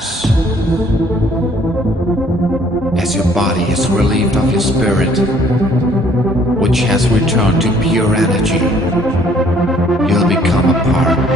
hours. As your body is relieved of your spirit, which has returned to pure energy, you'll become a part